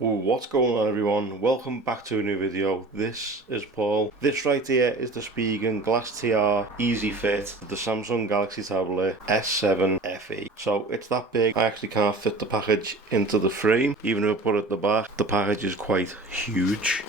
What's going on, everyone? Welcome back to a new video. This is Paul. This right here is the Spigen GLAStR EZFIT, the Samsung Galaxy tablet S7 FE. So it's that big, I actually can't fit the package into the frame. Even if I put it at the back, the package is quite huge.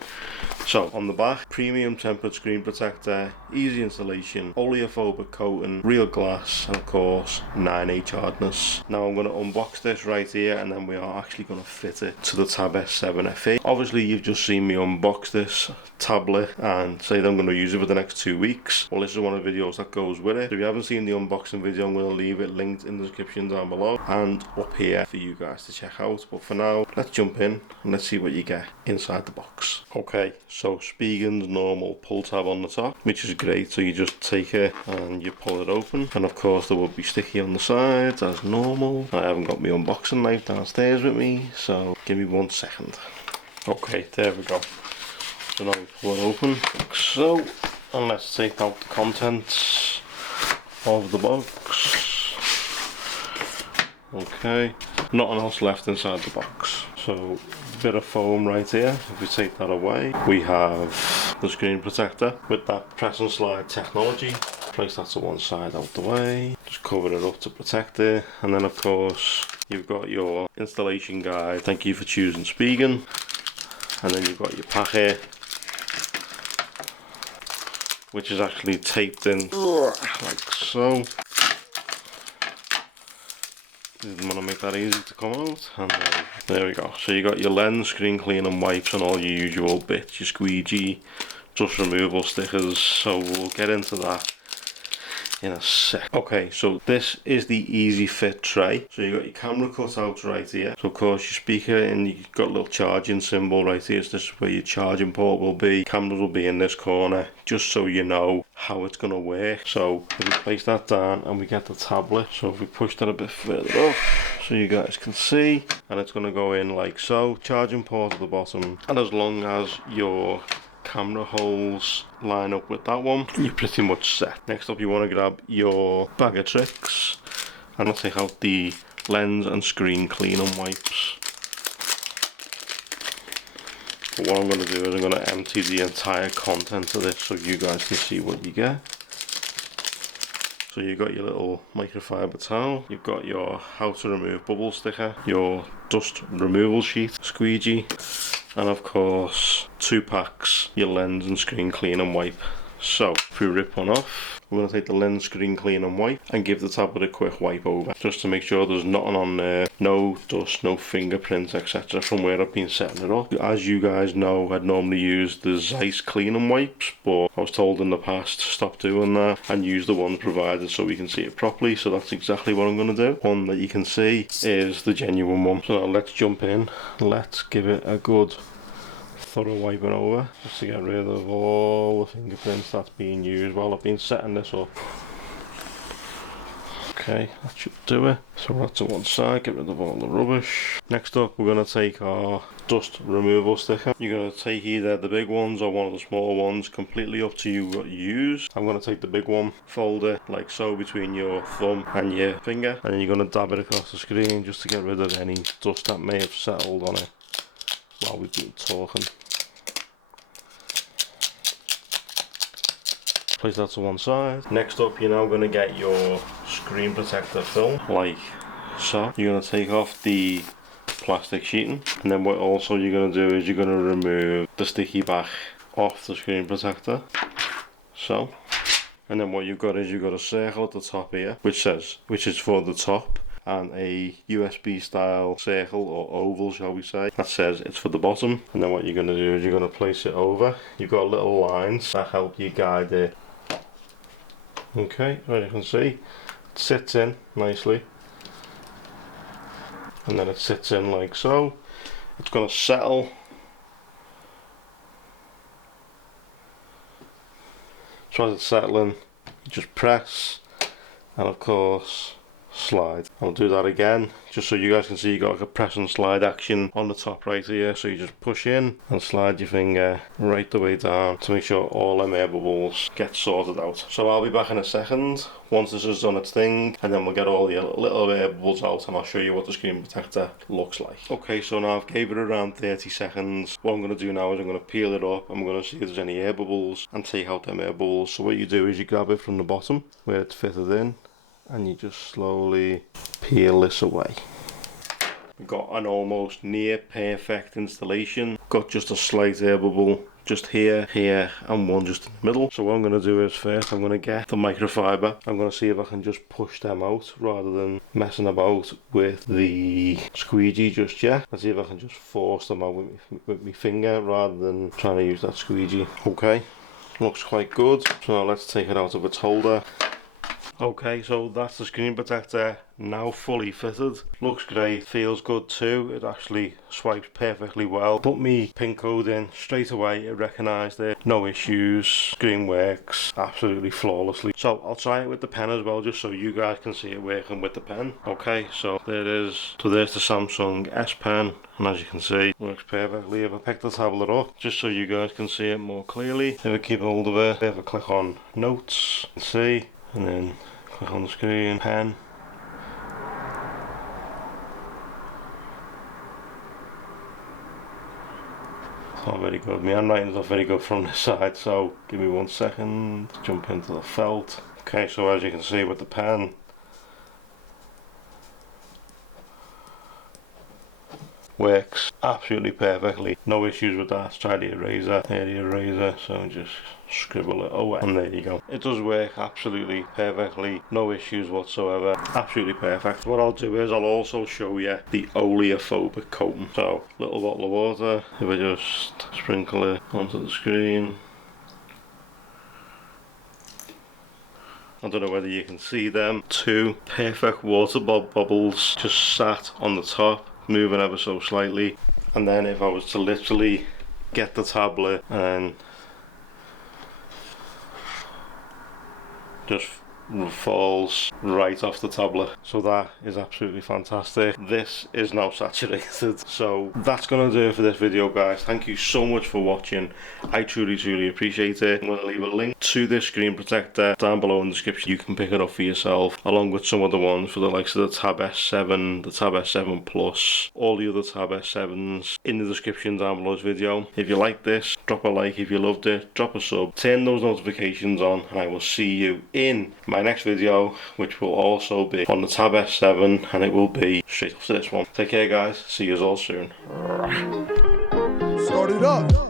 So on the back, premium tempered screen protector, easy installation, oleophobic coating, real glass, and of course 9H hardness. Now I'm going to unbox this right here, and then we are actually going to fit it to the Tab S7 FE. Obviously you've just seen me unbox this tablet and say that I'm going to use it for the next 2 weeks. Well, this is one of the videos that goes with it. So if you haven't seen the unboxing video, I'm going to leave it linked in the description down below and up here for you guys to check out. But for now, let's jump in and let's see what you get inside the box. Okay, so Spigen's normal pull tab on the top, which is great. So you just take it and you pull it open, and of course there will be sticky on the sides as normal. I haven't got my unboxing knife downstairs with me, so give me 1 second. Okay, there we go. So now we pull it open like so, and let's take out the contents of the box. Okay, nothing else left inside the box. So a bit of foam right here. If we take that away, we have the screen protector with that press and slide technology. Place that to one side out the way, just cover it up to protect it, and then of course you've got your installation guide. Thank you for choosing Spigen. And then you've got your pack here, which is actually taped in like so. Didn't want to make that easy to come out, and there we go. So you got your lens, screen cleaning wipes, and all your usual bits, your squeegee, dust removal stickers. So we'll get into that in a sec. Okay, so this is the EZFIT tray. So you got your camera cut out right here. So of course your speaker, and you've got a little charging symbol right here. So this is where your charging port will be. Cameras will be in this corner, just so you know how it's gonna work. So if we place that down and we get the tablet, so if we push that a bit further up so you guys can see, and it's gonna go in like so. Charging port at the bottom, and as long as your camera holes line up with that one, you're pretty much set. Next up, you want to grab your bag of tricks, and I'll take out the lens and screen cleaning wipes. But what I'm going to do is I'm going to empty the entire contents of this so you guys can see what you get. So you've got your little microfiber towel, you've got your how to remove bubble sticker, your dust removal sheet, squeegee, and of course 2 packs, your lens and screen cleaning wipe. So if we rip one off, we're going to take the lens, screen cleaning wipe and give the tablet a quick wipe over, just to make sure there's nothing on there, no dust, no fingerprints, etc. from where I've been setting it up. As you guys know, I'd normally use the Zeiss cleaning wipes, but I was told in the past to stop doing that and use the ones provided so we can see it properly. So that's exactly what I'm going to do. One that you can see is the genuine one. So now let's jump in, let's give it a good thorough wiping over, just to get rid of all the fingerprints that's being used while I've been setting this up. Okay, that should do it. So that's to one side, get rid of all the rubbish. Next up, we're going to take our dust removal sticker. You're going to take either the big ones or one of the small ones, completely up to you what you use. I'm going to take the big one, fold it like so between your thumb and your finger, and then you're going to dab it across the screen just to get rid of any dust that may have settled on it while we've been talking. Place that to one side. Next up, you're now going to get your screen protector film, like so. You're going to take off the plastic sheeting, and then what also you're going to do is you're going to remove the sticky back off the screen protector, so. And then what you've got is you've got a circle at the top here, which is for the top, and a USB style circle or oval, shall we say, that says it's for the bottom. And then what you're going to do is you're going to place it over. You've got little lines that help you guide it. Okay, as you can see, it sits in nicely, and then it sits in like so. It's going to settle. So as it's settling, you just press, and of course slide. I'll do that again just so you guys can see you got like a press and slide action on the top right here. So you just push in and slide your finger right the way down to make sure all them air bubbles get sorted out. So I'll be back in a second once this has done its thing, and then we'll get all the little air bubbles out and I'll show you what the screen protector looks like. Okay, so now I've gave it around 30 seconds. What I'm going to do now is I'm going to peel it up. I'm going to see if there's any air bubbles and take out them air bubbles. So what you do is you grab it from the bottom where it's fitted in, and you just slowly peel this away. We've got an almost near perfect installation. Got just a slight air bubble just here, here, and one just in the middle. So what I'm going to do is first I'm going to get the microfiber. I'm going to see if I can just push them out rather than messing about with the squeegee just yet. Let's see if I can just force them out with my finger rather than trying to use that squeegee. Okay, looks quite good. So now let's take it out of its holder. Okay, so that's the screen protector now fully fitted. Looks great, feels good too. It actually swipes perfectly well. Put me pin code in straight away, it recognised it, no issues, screen works absolutely flawlessly. So I'll try it with the pen as well, just so you guys can see it working with the pen. Okay, so there it is. So there's the Samsung S Pen, and as you can see, works perfectly. If I pick the tablet up, just so you guys can see it more clearly, if I keep hold of it, if I click on notes, see, and then click on the screen, pen. It's not very good. My handwriting's not very good from this side, so give me 1 second. Jump into the felt. Okay, so as you can see with the pen, works absolutely perfectly. No issues with that. Let's try the eraser. There, the eraser. So just scribble it away, and there you go. It does work absolutely perfectly. No issues whatsoever. Absolutely perfect. What I'll do is I'll also show you the oleophobic coating. So little bottle of water. If I just sprinkle it onto the screen. I don't know whether you can see them. 2 perfect water bubbles just sat on the top, moving ever so slightly. And then if I was to literally get the tablet and just falls right off the tablet. So that is absolutely fantastic. This is now saturated. So that's gonna do it for this video, guys. Thank you so much for watching. I truly appreciate it. I'm gonna leave a link to this screen protector down below in the description. You can pick it up for yourself, along with some other ones for the likes of the Tab S7, the Tab S7 Plus, all the other Tab S7s in the description down below this video. If you like this, drop a like. If you loved it, drop a sub, turn those notifications on, and I will see you in my next video, which will also be on the Tab S7, and it will be straight after this one. Take care, guys. See you all soon. Start it up.